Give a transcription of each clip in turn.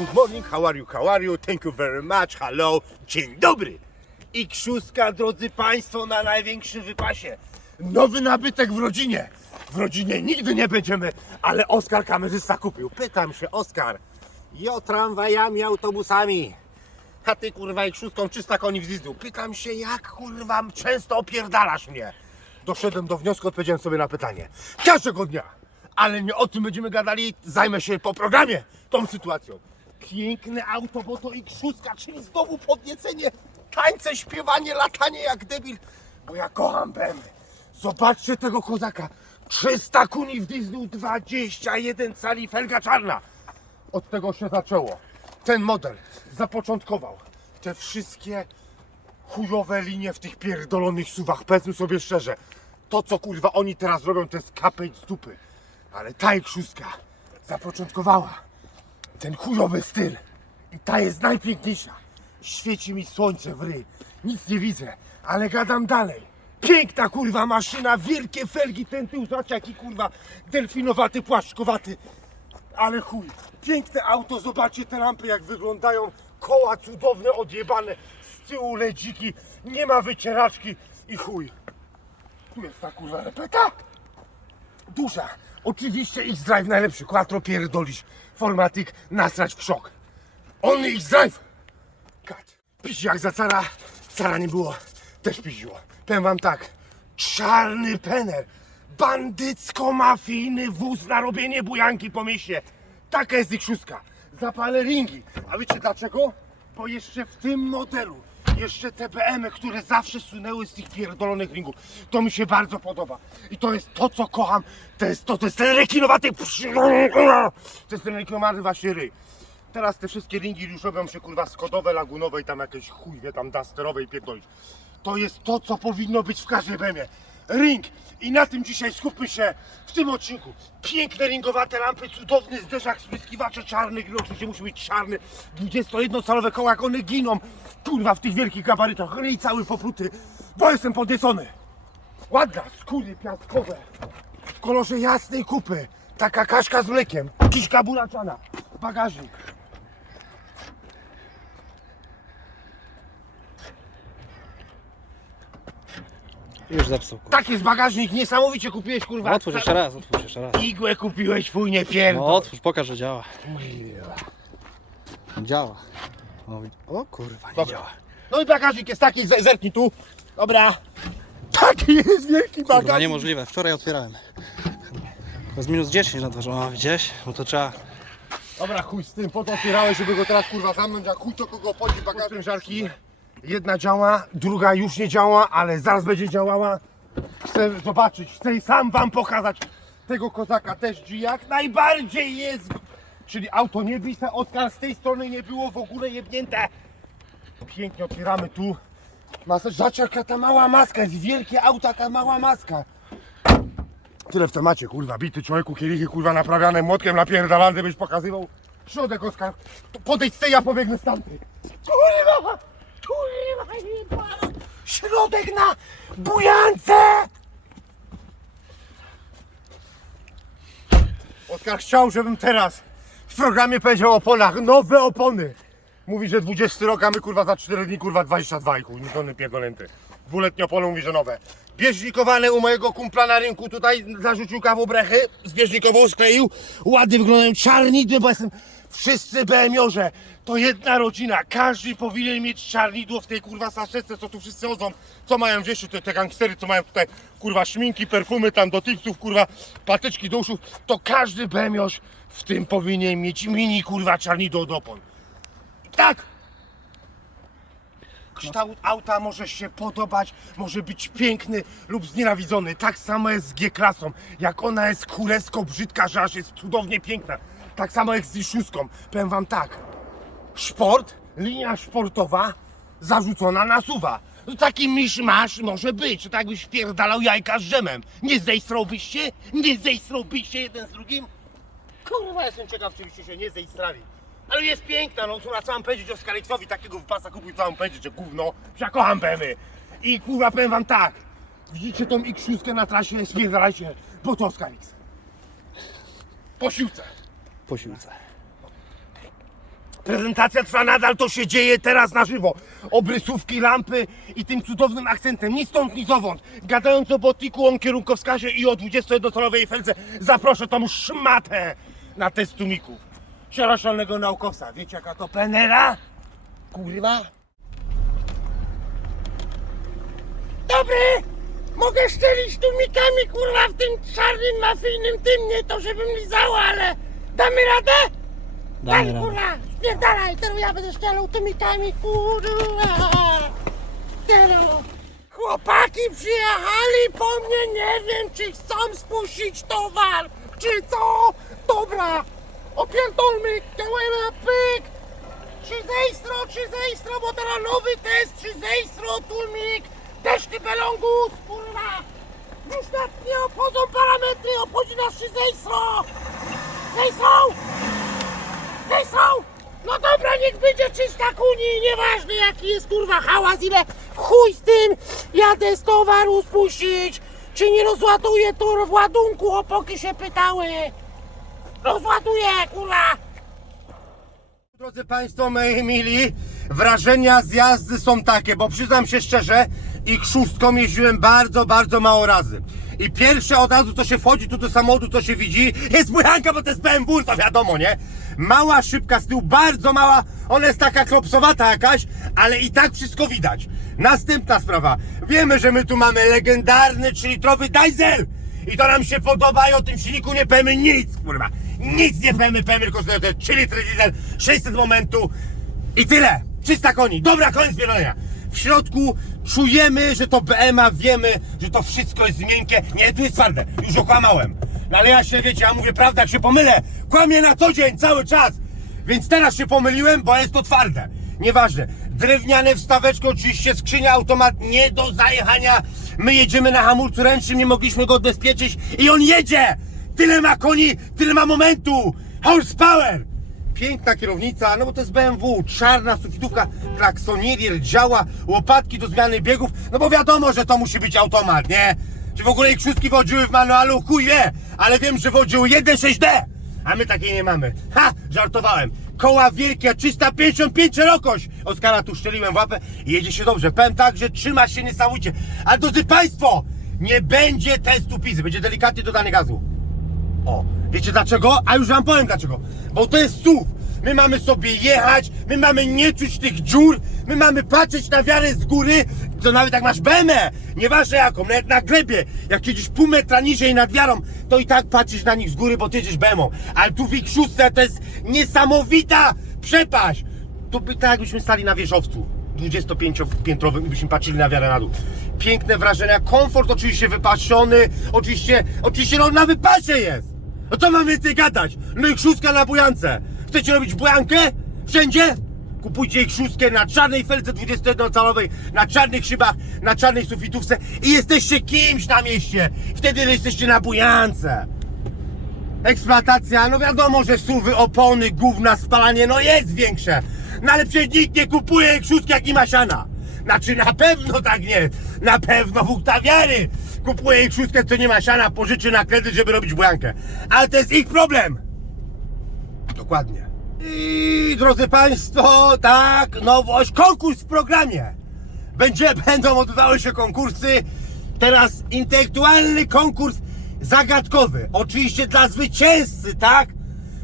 good, morning, how are you, how are you, thank you very much, hello, dzień dobry. I krzuska, drodzy Państwo, na największym wypasie. Nowy nabytek w rodzinie. W rodzinie nigdy nie będziemy, ale Oskar kamerzysta kupił. Pytam się, Oskar, jo tramwajami, autobusami, a ty kurwa i krzuską 300 koni w zizdu. Pytam się, jak kurwa często opierdalasz mnie. Doszedłem do wniosku, odpowiedziałem sobie na pytanie. Każdego dnia! Ale nie o tym będziemy gadali, zajmę się po programie tą sytuacją. Piękne auto, bo to i krzustka, czyli znowu podniecenie, tańce, śpiewanie, latanie jak debil, bo ja kocham BMW. Zobaczcie tego kozaka. 300 kuni w dieslu, 21 cali, felga czarna. Od tego się zaczęło. Ten model zapoczątkował te wszystkie chujowe linie w tych pierdolonych suwach. Powiedzmy sobie szczerze, to co kurwa oni teraz robią to jest kapeć z dupy. Ale ta ich zapoczątkowała ten chujowy styl. I ta jest najpiękniejsza. Świeci mi słońce w ryj. Nic nie widzę, ale gadam dalej. Piękna kurwa maszyna, wielkie felgi, ten tył, zobacz jaki kurwa delfinowaty, płaszczkowaty. Ale chuj, piękne auto, zobaczcie te lampy jak wyglądają. Koła cudowne, odjebane, z tyłu ledziki, nie ma wycieraczki i chuj. Tu jest ta kurwa repeta. Duża. Oczywiście X-Drive najlepszy, quattro pierdolisz. Formatik, nasrać w szok. Only X-Drive. Kat. Pić jak za cara, cara nie było, też piziło. Powiem wam tak, czarny pener, bandycko-mafijny wóz na robienie bujanki po mieście. Taka jest ich szóstka. Zapalę ringi. A wiecie dlaczego? Bo jeszcze w tym modelu, jeszcze te BM-y, które zawsze sunęły z tych pierdolonych ringów, to mi się bardzo podoba. I to jest to, co kocham. To jest to, to jest ten rekinowaty... To jest ten rekinowaty właśnie ryj. Teraz te wszystkie ringi już robią się kurwa skodowe, lagunowe i tam jakieś chuj wie tam dusterowe i pierdolić. To jest to, co powinno być w każdej bemie. Ring! I na tym dzisiaj skupmy się w tym odcinku. Piękne ringowate lampy, cudowny zderzak, spryskiwacze czarny, grill oczywiście musi być czarny. 21-calowe koła, jak one giną, kurwa, w tych wielkich gabarytach. Ryj cały popruty, bo jestem podniecony. Ładna, skóry piaskowe, w kolorze jasnej kupy. Taka kaszka z mlekiem, kiszka buraczana, bagażnik. Już zepsuł. kurwa. Tak jest bagażnik, niesamowicie kupiłeś kurwa. Otwórz jeszcze raz, otwórz jeszcze raz. Igłę kupiłeś, fuj nie pierdol. No otwórz, pokaż, że działa. Działa. O, widz- o kurwa, nie Dobra. działa. No i bagażnik jest taki, ze- zerknij tu. Dobra. Taki jest wielki Kurwa, bagażnik. niemożliwe. Wczoraj otwierałem. To jest minus 10 na dworze. A widziałeś? No to trzeba. Dobra, chuj z tym, po to otwierałeś, żeby go teraz kurwa zamknąć, a chuj to kogo podzi bagażnik. Sprężarki. Jedna działa, druga już nie działa, ale zaraz będzie działała. Chcę zobaczyć, chcę sam wam pokazać tego kozaka też, jak najbardziej jest. Czyli auto nie bite, Oskar z tej strony nie było w ogóle jebnięte. Pięknie otwieramy tu. Masa, zobacz jaka ta mała maska, jest wielkie auto, taka mała maska. Tyle w temacie, kurwa, bity człowieku, kielichy, kurwa, naprawiane młotkiem, napierdalany, byś pokazywał. Środek, Oskar, podejdź z tej, ja pobiegnę z tamtej. Kurwa, kurwa, jebana. Środek na bujance! Oskar chciał, żebym teraz w programie powiedział o oponach, nowe opony. Mówi, że 20 rok, a my kurwa za 4 dni kurwa 22 i nitony pierdolęty. Dwuletnie opony mówi, że nowe. Bieżnikowane u mojego kumpla na rynku tutaj zarzucił kawał brechy, z bieżnikową skleił. Ładnie wyglądają czarnidły, bo jestem wszyscy BMiorze. To jedna rodzina, każdy powinien mieć czarnidło w tej kurwa saszetce, co tu wszyscy chodzą. Co mają gdzieś te, te gangstery, co mają tutaj kurwa szminki, perfumy tam do tipsów, kurwa patyczki do uszów. To każdy BMiorz w tym powinien mieć mini kurwa czarnidło do opon. Tak! Kształt auta może się podobać, może być piękny lub znienawidzony. Tak samo jest z G-klasą. Jak ona jest kuresko brzydka, że aż jest cudownie piękna. Tak samo jak z Iszuską. Powiem wam tak. Szport, linia szportowa zarzucona na suwa. No taki misz-masz może być, to tak byś wpierdalał jajka z dżemem. Nie zejstrałbyście? Nie zejstrałbyście jeden z drugim? Kurwa, jestem ciekaw, czy byście się nie zejstrali. Ale jest piękna, no kurwa, co mam powiedzieć Oskariksowi, takiego wypasa kupił, co mam powiedzieć, że gówno, że ja kocham BMW. I kurwa, powiem wam tak, widzicie tą X6 na trasie, spierdalajcie, bo to Oskarix. Po siłce. Po siłce. Prezentacja trwa nadal, to się dzieje teraz na żywo. Obrysówki, lampy i tym cudownym akcentem, ni stąd, ni zowąd. Gadając o botiku, o kierunkowskazie i o 21-calowej felce, zaproszę tą szmatę na test tłumików. Sieraszalnego naukowca. Wiecie jaka to penera? Kurwa. Dobry! Mogę szczelić tłumikami, kurwa, w tym czarnym, mafijnym tym, nie to żebym lizała, ale damy radę? Damy Daj, kurwa, spierdalaj, teraz ja będę strzelał tymikami, kurwa. Teraz. Chłopaki przyjechali po mnie, nie wiem, czy chcą spuścić towar, czy co? Dobra, opierdolmy, kałema, pyk. Trzy zejstro, trzy zejstro, bo teraz nowy test, trzy zejstro, tłumik, deszty belongus, kurwa. Już nas nie obchodzą parametry, obchodzi nas trzy zejstro. Zejstro! No dobra, niech będzie czysta kuni, nieważne jaki jest kurwa hałas, ile chuj z tym, jadę z towaru spuścić, czy nie rozładuje to w ładunku, opoki się pytały. Rozładuje, kurwa! Drodzy Państwo, moi mili, wrażenia z jazdy są takie, bo przyznam się szczerze, ich szóstką jeździłem bardzo, bardzo mało razy. I pierwsze od razu, co się wchodzi tu do samochodu, co się widzi, jest bujanka, bo to jest BMW, to wiadomo, nie? Mała, szybka z tyłu, bardzo mała, ona jest taka klopsowata jakaś, ale i tak wszystko widać. Następna sprawa, wiemy, że my tu mamy legendarny 3-litrowy diesel i to nam się podoba i o tym silniku nie powiemy nic, kurwa. Nic nie powiemy, powiemy tylko, to jest 3 litry diesel, 600 momentu i tyle. 300 koni. Dobra, koniec pierolenia. W środku czujemy, że to BMA, wiemy, że to wszystko jest miękkie. Nie, tu jest twarde. Już okłamałem. No ale ja się, wiecie, ja mówię prawdę, jak się pomylę. Kłamię na co dzień, cały czas. Więc teraz się pomyliłem, bo jest to twarde. Nieważne. Drewniane wstaweczko, oczywiście skrzynia, automat nie do zajechania. My jedziemy na hamulcu ręcznym, nie mogliśmy go odbezpieczyć i on jedzie! Tyle ma koni, tyle ma momentu! Horsepower! Piękna kierownica, no bo to jest BMW, czarna sufitówka, klaksonier działa, łopatki do zmiany biegów, no bo wiadomo, że to musi być automat, nie? Czy w ogóle ich szóstki wodziły w manualu? Chuj wie, ale wiem, że wodziły 1.6D, a my takiej nie mamy. Ha, żartowałem. Koła wielkie, 355 szerokość. Oskara tu szczeliłem w łapę i jedzie się dobrze. Powiem tak, że trzyma się niesamowicie. Ale drodzy Państwo, nie będzie testu PISy, będzie delikatnie dodany gazu. O, wiecie dlaczego? A już wam powiem dlaczego. Bo to jest SUV. My mamy sobie jechać, my mamy nie czuć tych dziur, my mamy patrzeć na wiarę z góry, to nawet jak masz BME, nieważne jaką, nawet na glebie, jak siedzisz pół metra niżej nad wiarą, to i tak patrzysz na nich z góry, bo ty jedziesz BMą. Ale tu w ich szóstce to jest niesamowita przepaść. To by tak jakbyśmy stali na wieżowcu. 25-piętrowym i byśmy patrzyli na wiarę na dół. Piękne wrażenia, komfort oczywiście wypasiony, oczywiście, oczywiście no na wypasie jest. No co mam więcej gadać? No i szóstka na bujance. Chcecie robić bujankę? Wszędzie? Kupujcie ich szóstkę na czarnej felce 21-calowej, na czarnych szybach, na czarnej sufitówce i jesteście kimś na mieście. Wtedy jesteście na bujance. Eksploatacja, no wiadomo, że suwy, opony, gówna, spalanie, no jest większe. No ale przecież nikt nie kupuje szóstki jak i masiana. Znaczy na pewno tak nie. Na pewno w Uktawiary kupuje ich szóstkę, co nie ma siana, pożyczy na kredyt, żeby robić błękę. Ale to jest ich problem. Dokładnie. I drodzy Państwo, tak, nowość, konkurs w programie. Będzie, będą odbywały się konkursy. Teraz intelektualny konkurs zagadkowy. Oczywiście dla zwycięzcy, tak?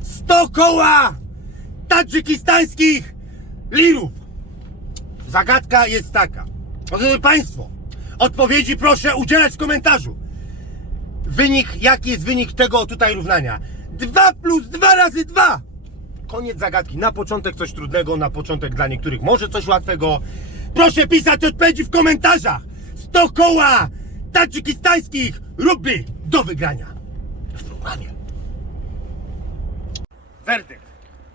100 koła tadżykistańskich lirów. Zagadka jest taka. Drodzy Państwo, odpowiedzi proszę udzielać w komentarzu. Wynik, jaki jest wynik tego tutaj równania? 2 plus 2 razy 2. Koniec zagadki. Na początek coś trudnego, na początek dla niektórych może coś łatwego. Proszę pisać odpowiedzi w komentarzach. 100 koła tadżykistańskich ruby do wygrania. W programie. Werdykt.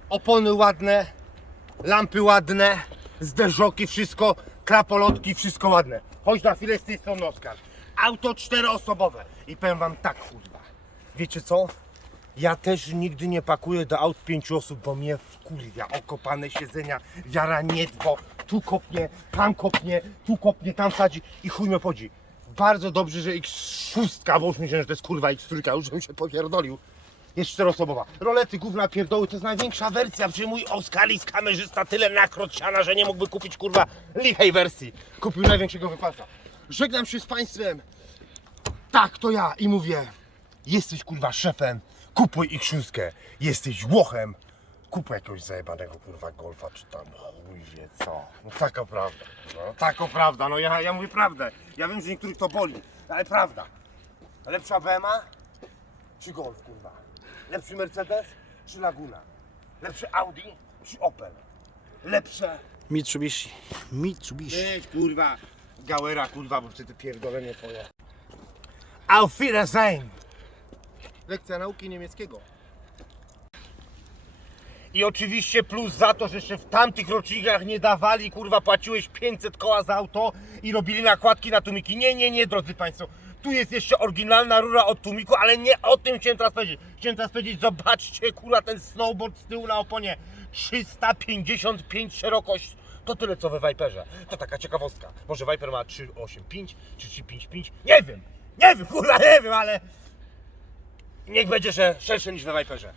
Opony ładne, lampy ładne, zderzoki, wszystko, krapolotki, wszystko ładne. Chodź na chwilę z tej strony, Oskar. Auto czteroosobowe. I powiem wam tak, kurwa. Wiecie co? Ja też nigdy nie pakuję do aut pięciu osób, bo mnie wkurwia. Okopane siedzenia, wiara nie bo tu kopnie, tam kopnie, tu kopnie, tam sadzi i chuj mnie podzi. Bardzo dobrze, że X6, bo już myślałem, że to jest kurwa X3, już bym się popierdolił. Jest czteroosobowa. Rolety, gówna, pierdoły, to jest największa wersja, przy mój Oskalis kamerzysta tyle nakrot siana, że nie mógłby kupić kurwa lichej wersji. Kupił największego wypasa. Żegnam się z państwem. Tak, to ja i mówię. Jesteś kurwa szefem, kupuj ich szóstkę. Jesteś łochem, kupuj jakiegoś zajebanego kurwa golfa czy tam chuj wie co. No taka prawda. No taka prawda, no ja, ja mówię prawdę. Ja wiem, że niektórych to boli, ale prawda. Lepsza BMA czy Golf kurwa? Lepszy Mercedes czy Laguna? Lepszy Audi czy Opel? Lepsze... Mitsubishi. Mitsubishi. Jedź kurwa, Gałera kurwa, bo chcę te pierdolenie twoje. Auf Wiedersehen! Lekcja nauki niemieckiego. I oczywiście plus za to, że jeszcze w tamtych rocznikach nie dawali, kurwa, płaciłeś 500 koła za auto i robili nakładki na tumiki. Nie, nie, nie, drodzy Państwo. Tu jest jeszcze oryginalna rura od tumiku, ale nie o tym chciałem teraz powiedzieć. Chciałem teraz powiedzieć, zobaczcie, kurwa, ten snowboard z tyłu na oponie. 355 szerokość. To tyle co we Viperze. To taka ciekawostka. Może Viper ma 385 czy 355? Nie wiem. Nie wiem, kurwa, nie wiem, ale niech będzie, że szersze niż we Viperze.